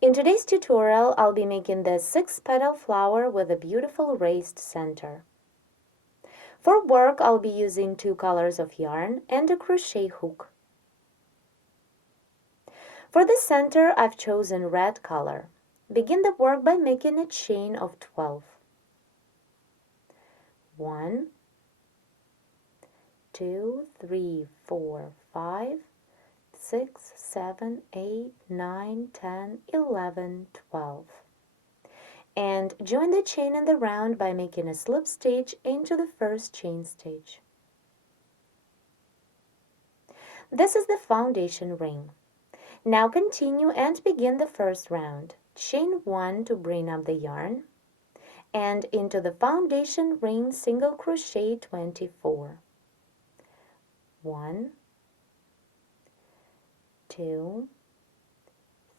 In today's tutorial, I'll be making this 6-petal flower with a beautiful raised center. For work, I'll be using 2 colors of yarn and a crochet hook. For the center, I've chosen red color. Begin the work by making a chain of 12. 1, 2, 3, 4, 5, 6, 7, 8, 9, 10, 11, 12. And join the chain in the round by making a slip stitch into the first chain stitch. This is the foundation ring. Now continue and begin the first round. Chain 1 to bring up the yarn, and into the foundation ring single crochet 24. 1, 2,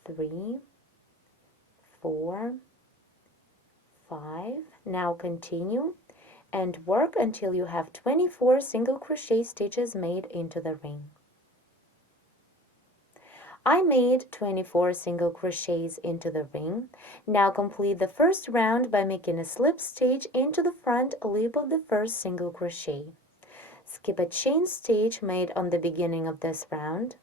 3, 4, 5. Now continue and work until you have 24 single crochet stitches made into the ring. I made 24 single crochets into the ring. Now complete the first round by making a slip stitch into the front loop of the first single crochet. Skip a chain stitch made on the beginning of this round.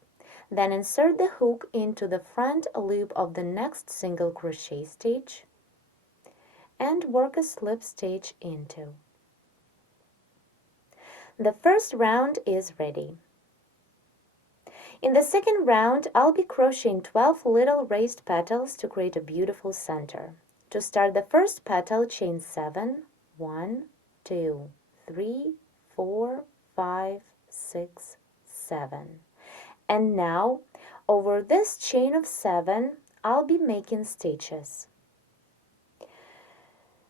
Then insert the hook into the front loop of the next single crochet stitch and work a slip stitch into. The first round is ready. In the second round, I'll be crocheting 12 little raised petals to create a beautiful center. To start the first petal, chain 7, 1, 2, 3, 4, 5, 6, 7. And now, over this chain of 7, I'll be making stitches.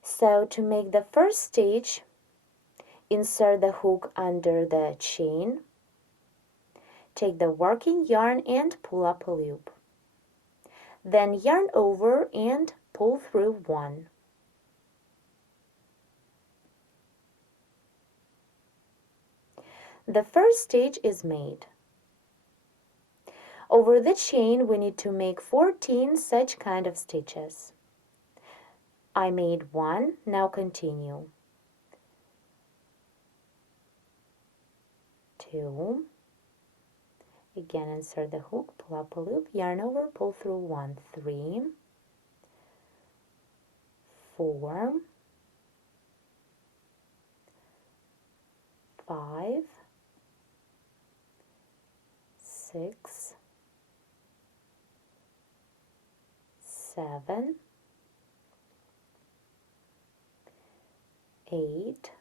So to make the first stitch, insert the hook under the chain. Take the working yarn and pull up a loop. Then yarn over and pull through 1. The first stitch is made. Over the chain, we need to make 14 such kind of stitches. I made 1, now continue. 2. Again, insert the hook, pull up a loop, yarn over, pull through 1, 3, 4, 5, 6, 7, 8,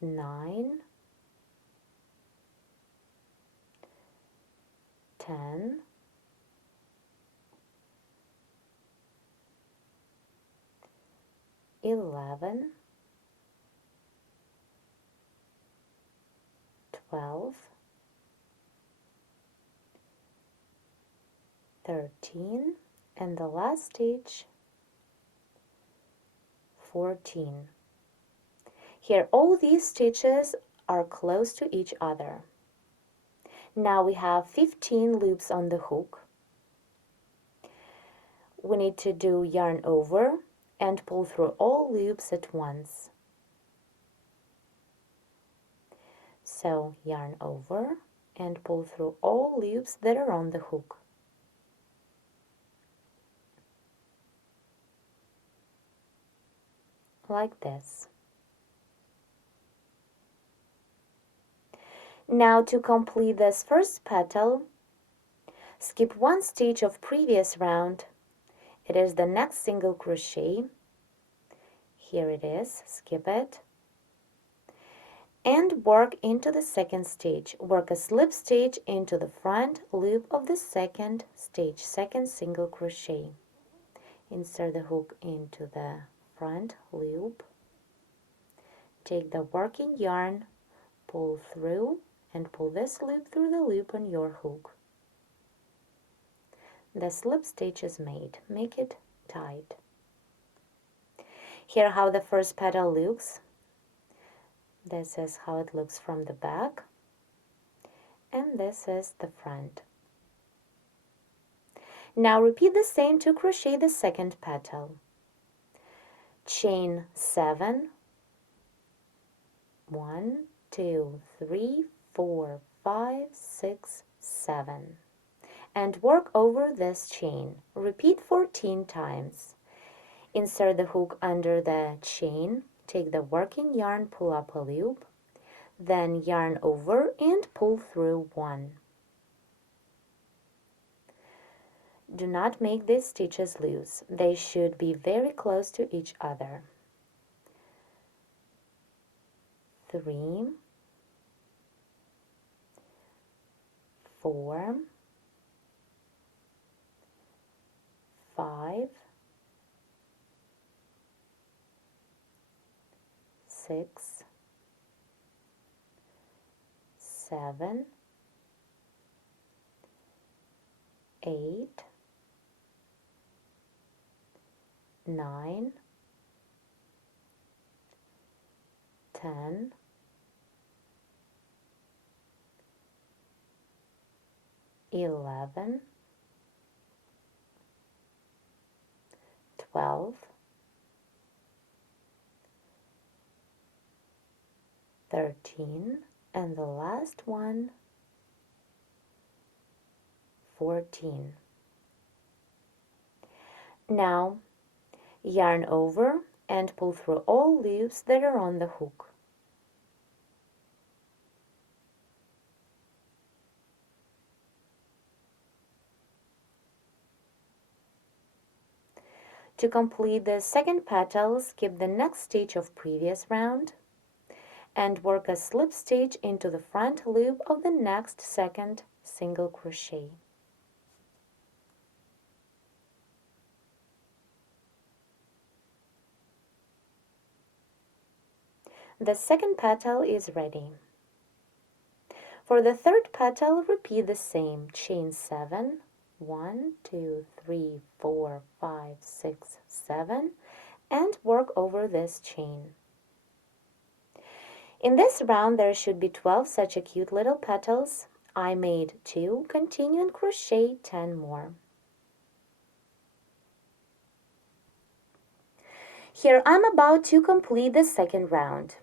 9, 10, 11, 12, 13, and the last stitch, 14. Here, all these stitches are close to each other. Now we have 15 loops on the hook. We need to do yarn over and pull through all loops at once. So yarn over and pull through all loops that are on the hook. Like this. Now to complete this first petal, skip 1 stitch of previous round. It is the next single crochet. Here it is, skip it. And work into the second stitch. Work a slip stitch into the front loop of the second stitch, second single crochet. Insert the hook into the front loop. Take the working yarn, pull through, and pull this loop through the loop on your hook. The slip stitch is made. Make it tight. Here how the first petal looks. This is how it looks from the back, and this is the front. Now repeat the same to crochet the second petal. Chain 7, 1, 2, 3, 4, 5, 6, 7, and work over this chain. Repeat 14 times. Insert the hook under the chain, take the working yarn, pull up a loop, then yarn over and pull through 1. Do not make these stitches loose. They should be very close to each other. 3, 4, 5, 6, 7, 8, 9, 10, 11, 12, 13, and the last one, 14. Now, yarn over and pull through all loops that are on the hook. To complete the second petal, skip the next stitch of previous round and work a slip stitch into the front loop of the next second single crochet. The second petal is ready. For the third petal, repeat the same. Chain 7, 1, 2, 3, 4, 5, 6, 7, and work over this chain. In this round, there should be 12 such a cute little petals. I made 2. Continue and crochet 10 more. Here I'm about to complete the second round.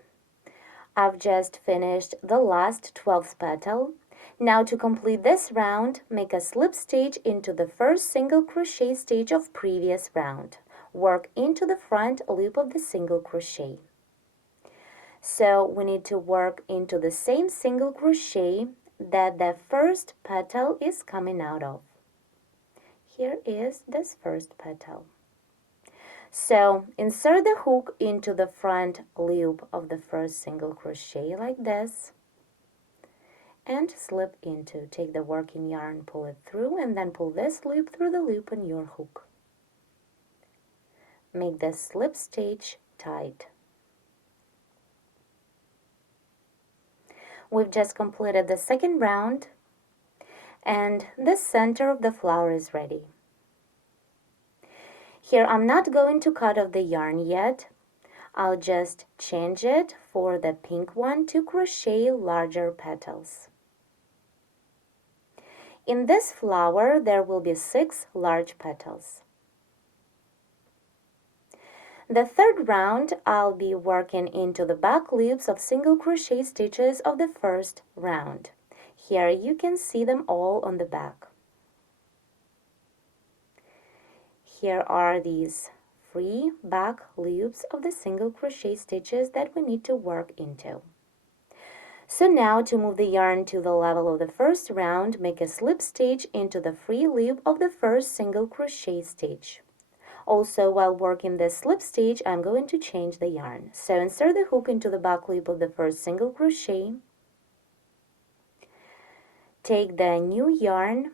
I've just finished the last 12th petal. Now to complete this round, make a slip stitch into the first single crochet stitch of previous round. Work into the front loop of the single crochet. So we need to work into the same single crochet that the first petal is coming out of. Here is this first petal. So insert the hook into the front loop of the first single crochet like this and slip into. Take the working yarn, pull it through, and then pull this loop through the loop on your hook. Make the slip stitch tight. We've just completed the second round and the center of the flower is ready. Here I'm not going to cut off the yarn yet. I'll just change it for the pink one to crochet larger petals. In this flower there will be 6 large petals. The third round I'll be working into the back loops of single crochet stitches of the first round. Here you can see them all on the back. Here are these free back loops of the single crochet stitches that we need to work into. So now to move the yarn to the level of the first round, make a slip stitch into the free loop of the first single crochet stitch. Also, while working this slip stitch, I'm going to change the yarn. So insert the hook into the back loop of the first single crochet. Take the new yarn,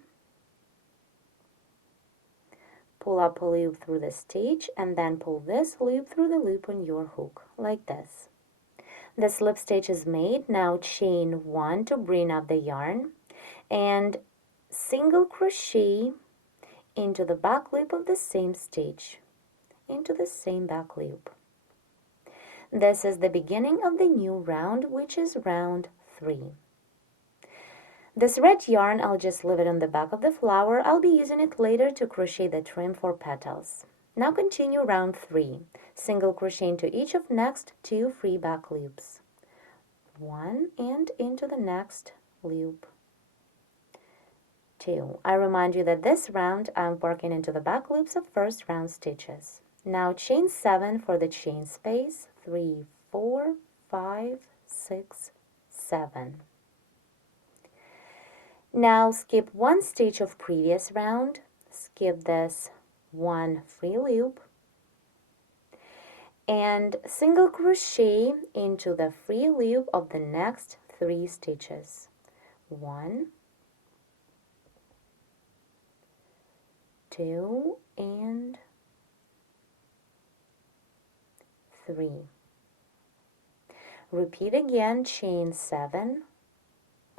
pull up a loop through the stitch, and then pull this loop through the loop on your hook, like this. The slip stitch is made. Now chain 1 to bring up the yarn and single crochet into the back loop of the same stitch, into the same back loop. This is the beginning of the new round, which is round 3. This red yarn, I'll just leave it on the back of the flower. I'll be using it later to crochet the trim for petals. Now continue round 3. Single crochet into each of next 2 free back loops. 1 and into the next loop. 2. I remind you that this round I'm working into the back loops of first round stitches. Now chain 7 for the chain space. 3, 4, 5, 6, 7. Now skip 1 stitch of previous round, skip this 1 free loop, and single crochet into the free loop of the next 3 stitches. 1, 2, and 3. Repeat again, chain 7,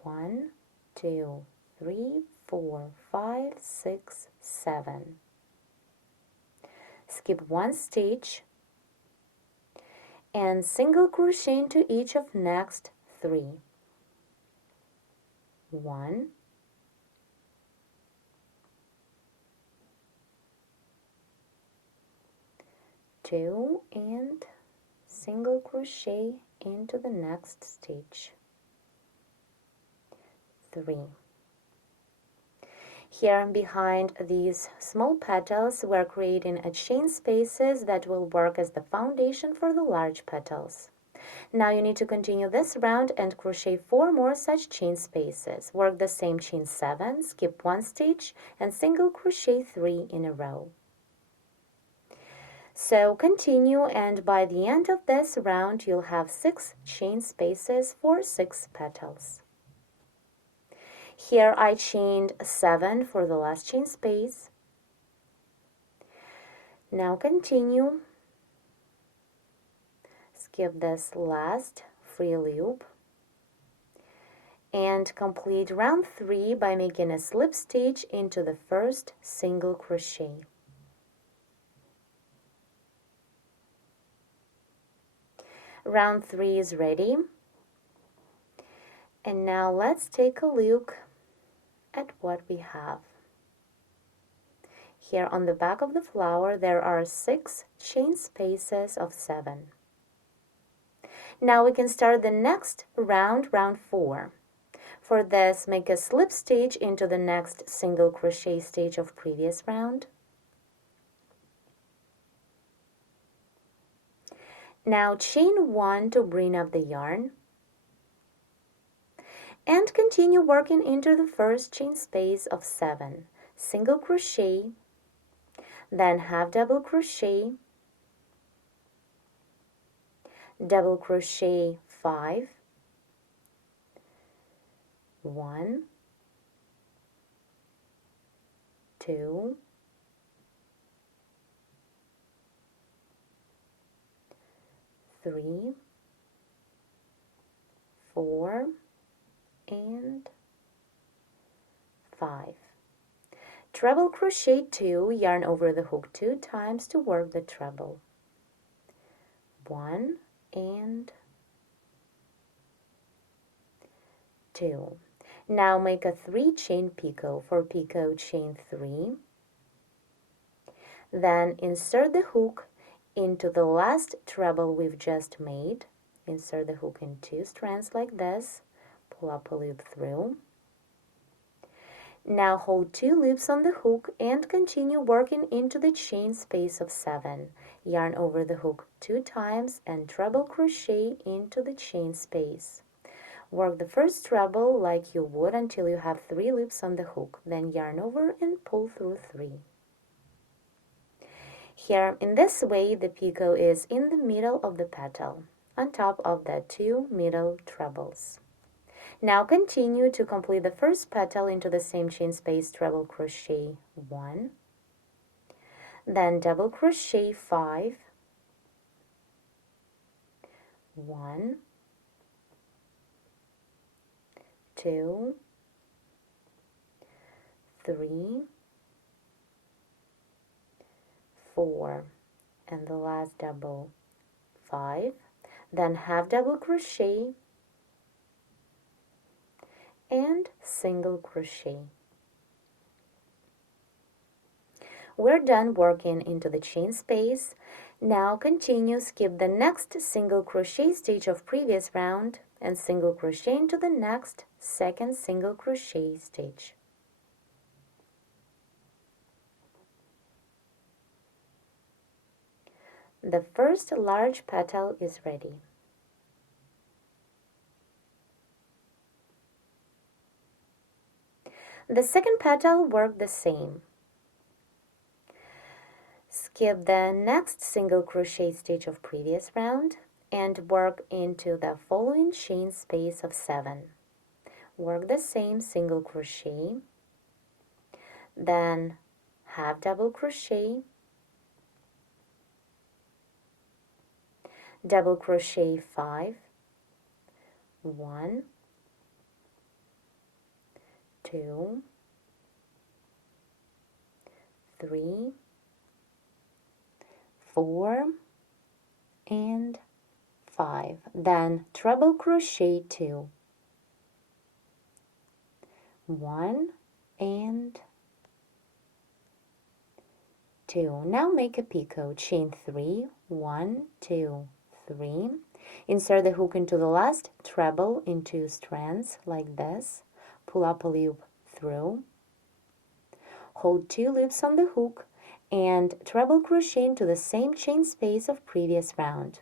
1, 2, 3, 4, 5, 6, 7. Skip 1 stitch and single crochet into each of next 3. 1, 2, and single crochet into the next stitch. 3. Here behind these small petals, we're creating a chain spaces that will work as the foundation for the large petals. Now you need to continue this round and crochet 4 more such chain spaces. Work the same chain 7, skip 1 stitch, and single crochet 3 in a row. So continue, and by the end of this round you'll have 6 chain spaces for 6 petals. Here I chained 7 for the last chain space. Now continue, skip this last free loop, and complete round 3 by making a slip stitch into the first single crochet. Round 3 is ready, and now let's take a look at what we have. Here on the back of the flower there are 6 chain spaces of 7. Now we can start the next round, round 4. For this, make a slip stitch into the next single crochet stitch of previous round. Now chain 1 to bring up the yarn, and continue working into the first chain space of 7. Single crochet, then half double crochet, double crochet 5, 1, 2, 3, 4, and 5. Treble crochet 2, yarn over the hook 2 times to work the treble. 1 and 2. Now make a 3 chain picot. For picot, chain 3. Then insert the hook into the last treble we've just made. Insert the hook in 2 strands like this. Pull up a loop through. Now hold 2 loops on the hook and continue working into the chain space of 7. Yarn over the hook 2 times and treble crochet into the chain space. Work the first treble like you would until you have 3 loops on the hook. Then yarn over and pull through 3. Here, in this way, the picot is in the middle of the petal, on top of the 2 middle trebles. Now continue to complete the first petal into the same chain space, treble crochet 1, then double crochet 5, 1, 2, 3, 4, and the last double 5, then half double crochet and single crochet. We're done working into the chain space. Now continue, skip the next single crochet stitch of previous round and single crochet into the next second single crochet stitch. The first large petal is ready. The second petal worked the same. Skip the next single crochet stitch of previous round and work into the following chain space of 7. Work the same single crochet, then half double crochet, double crochet 5, 1, 2, 3, 4, and 5. Then treble crochet 2, 1 and 2. Now make a picot, chain 3, 1, 2, 3. Insert the hook into the last treble in 2 strands like this. Pull up a loop through. Hold 2 loops on the hook and treble crochet into the same chain space of previous round.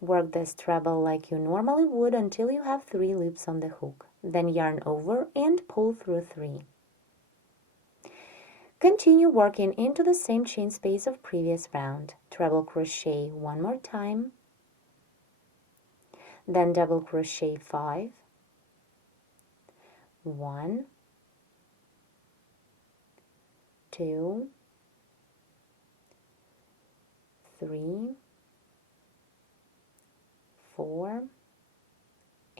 Work this treble like you normally would until you have 3 loops on the hook. Then yarn over and pull through 3. Continue working into the same chain space of previous round. Treble crochet 1 more time, then double crochet 5, 1, 2, 3, 4,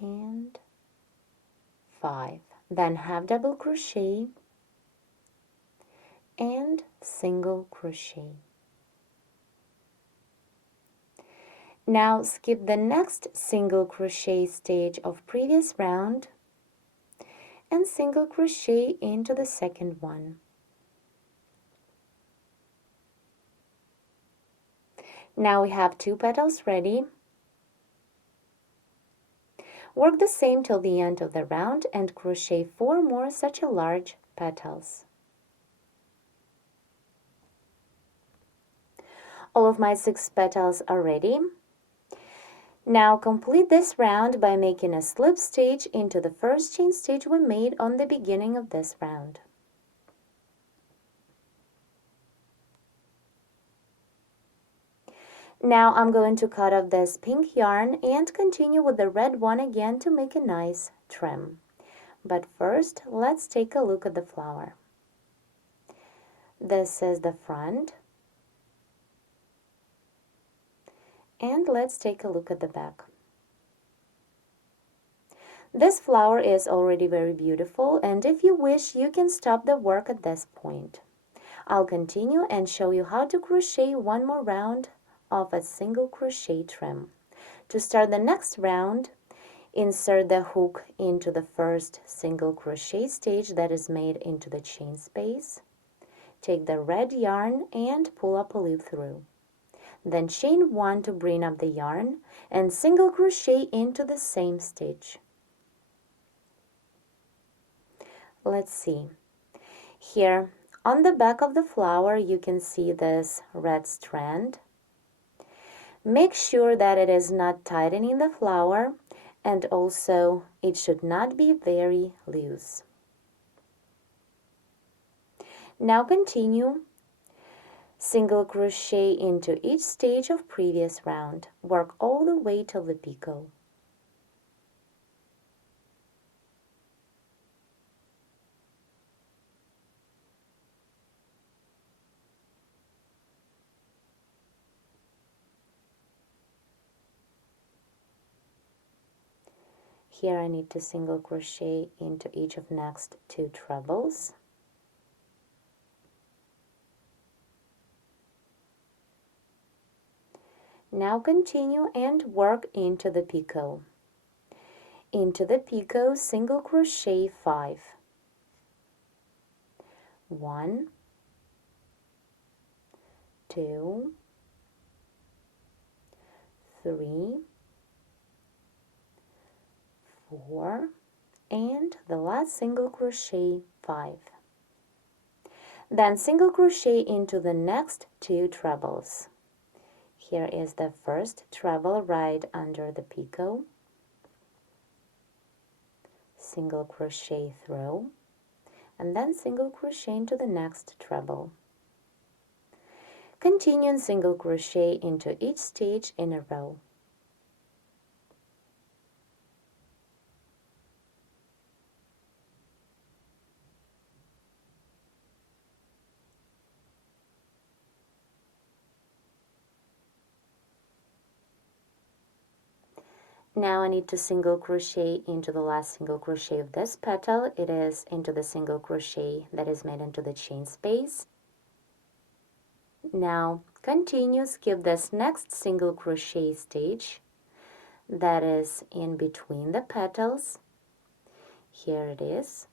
and 5. Then half double crochet and single crochet. Now skip the next single crochet stage of previous round and single crochet into the second one. Now we have 2 petals ready. Work the same till the end of the round and crochet 4 more such a large petals. All of my 6 petals are ready. Now complete this round by making a slip stitch into the first chain stitch we made on the beginning of this round. Now I'm going to cut off this pink yarn and continue with the red one again to make a nice trim. But first, let's take a look at the flower. This is the front. And let's take a look at the back. This flower is already very beautiful, and if you wish, you can stop the work at this point. I'll continue and show you how to crochet one more round of a single crochet trim. To start the next round, insert the hook into the first single crochet stitch that is made into the chain space. Take the red yarn and pull up a loop through. Then chain 1 to bring up the yarn and single crochet into the same stitch. Let's see. Here on the back of the flower you can see this red strand. Make sure that it is not tightening the flower, and also it should not be very loose. Now continue. Single crochet into each stage of previous round. Work all the way till the picot. Here I need to single crochet into each of next 2 trebles. Now continue and work into the picot. Into the picot, single crochet 5. 1, 2, 3, 4, and the last single crochet 5. Then single crochet into the next 2 trebles. Here is the first treble right under the picot, single crochet through, and then single crochet into the next treble. Continue and single crochet into each stitch in a row. Now I need to single crochet into the last single crochet of this petal. It is into the single crochet that is made into the chain space. Now continue, skip this next single crochet stitch that is in between the petals. Here it is.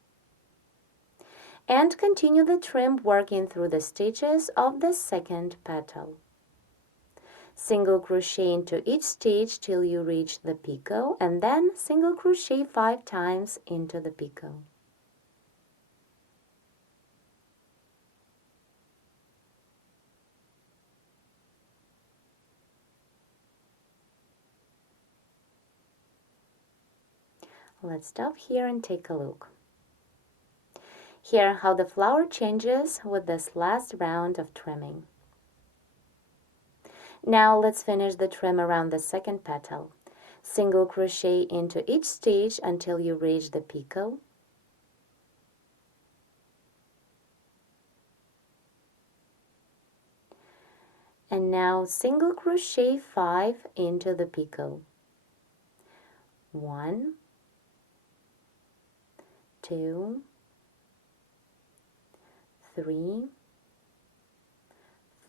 And continue the trim working through the stitches of the second petal. Single crochet into each stitch till you reach the picot, and then single crochet 5 times into the picot. Let's stop here and take a look. Here how the flower changes with this last round of trimming. Now let's finish the trim around the second petal. Single crochet into each stitch until you reach the picot. And now single crochet 5 into the picot. 1, 2, 3,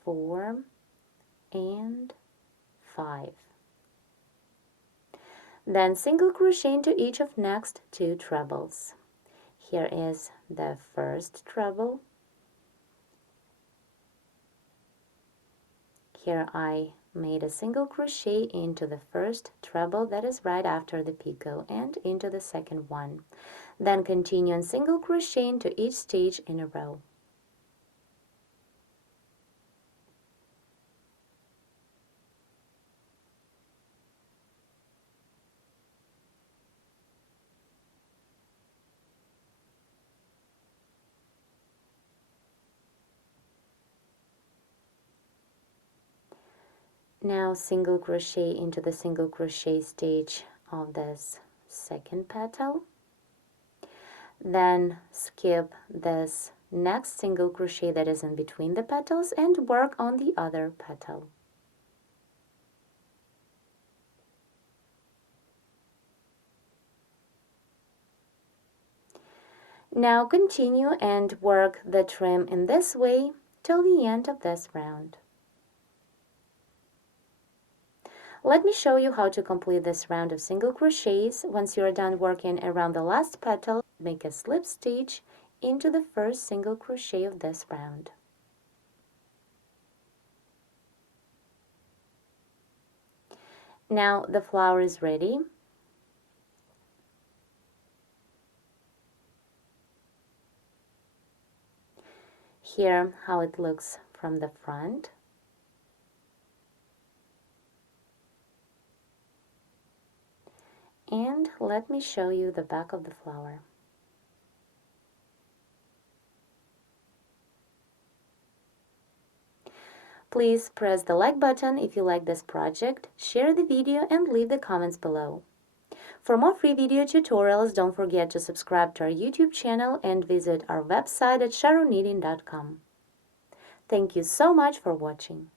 4, and 5. Then single crochet into each of next 2 trebles. Here is the first treble. Here I made a single crochet into the first treble that is right after the picot and into the second one. Then continue and single crochet into each stitch in a row. Now single crochet into the single crochet stitch of this second petal. Then skip this next single crochet that is in between the petals and work on the other petal. Now continue and work the trim in this way till the end of this round. Let me show you how to complete this round of single crochets. Once you are done working around the last petal, make a slip stitch into the first single crochet of this round. Now the flower is ready. Here how it looks from the front. And let me show you the back of the flower. Please press the like button if you like this project, share the video and leave the comments below. For more free video tutorials, don't forget to subscribe to our YouTube channel and visit our website at sharoknitting.com. Thank you so much for watching.